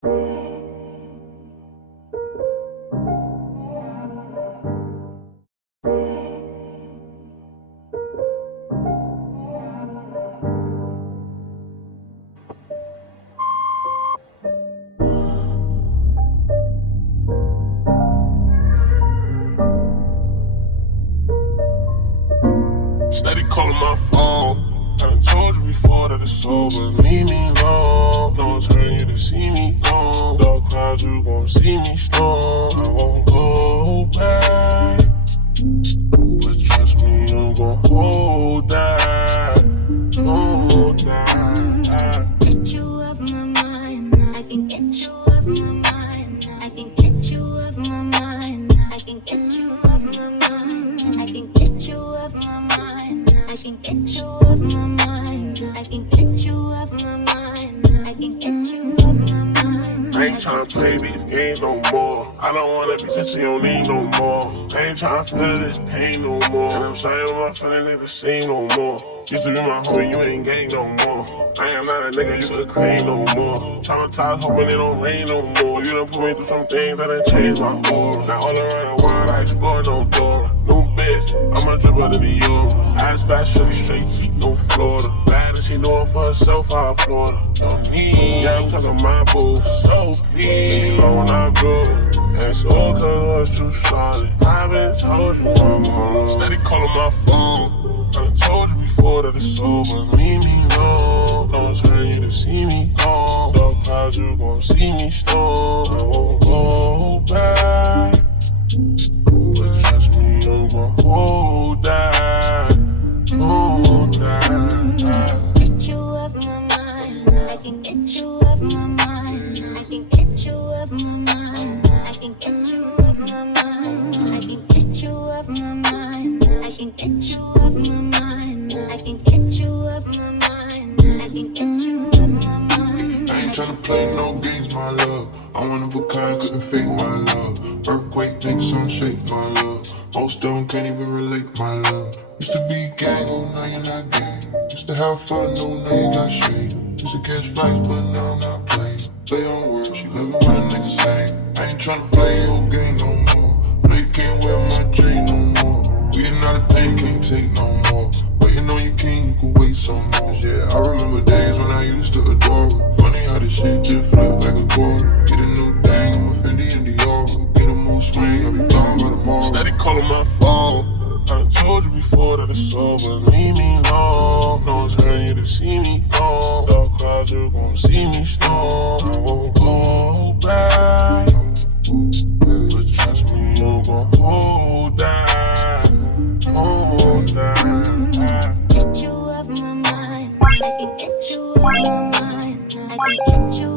Steady calling my phone. I done told you before that it's over. Leave me alone. No one's hurting you to see me gone. Dark clouds, you gon' see me storm. I won't go back. But trust me, you gon' hold that. Hold that. Get you off my mind. I can get you off my mind. I can get you off my mind. I can get you off my mind. I can get you off my mind. I can get you off my mind. I can get you off my mind. I can get you off my mind. I ain't tryna play these games no more. I don't wanna be since you don't need no more. I ain't tryna feel this pain no more. And I'm saying my feelings ain't the same no more. Used to be my homie, you ain't gang no more. I am not a nigga you could claim no more. Traumatized, hoping it don't rain no more. You done put me through some things that done changed my mood. Now all around the world I explore no door. New bitch, I'm a dripper to the Euro. Ass fat, shitty straight, heat, no Florida. Bad and she doing for herself, I applaud her. Don't need, yeah, I'm talking my boo. So please, when I go. And so cause I was too solid. I've been told you I'm wrong. Steady calling my phone. I done told you before that it's over. Leave me alone. No one's hurting you to see me gone. Dark clouds, you gon' see me storm. I won't go back. But trust me, you gon' hold that. Hold that. Get you off my mind. I can get you off my mind. I can get you off my mind. I can get you off my mind. I can get you off my mind. I can get you off my mind. I can get you off my mind. I can get you off my mind. I ain't tryna play no games, my love. I'm one of a kind, couldn't fake my love. Earthquake, make some shake, my love. Most of them can't even relate, my love. Used to be gang, oh now you're not gang. Used to have fun, no now you got shade. Used to catch fights, but now I'm not playing. Play on words, she love it when a nigga say. I ain't tryna play your game no more. No, you can't wear my chain no more. We did not a thing, can't take no more. Waiting on your king, you can wait some more. Yeah, I remember days when I used to adore her. Funny how this shit just flip like a quarter. Get a new thing, I'm a Fendi and Dior. Get a mood swing, I'll be gone by tomorrow. Steady calling my phone. I done told you before that it's over. Leave me alone. No one's hurting you to see me gone. Dark clouds, you gon' see me storm. I won't go back. But trust me, you gon' hold that. Hold that. Get you off my mind. I can get you off my mind. I can get you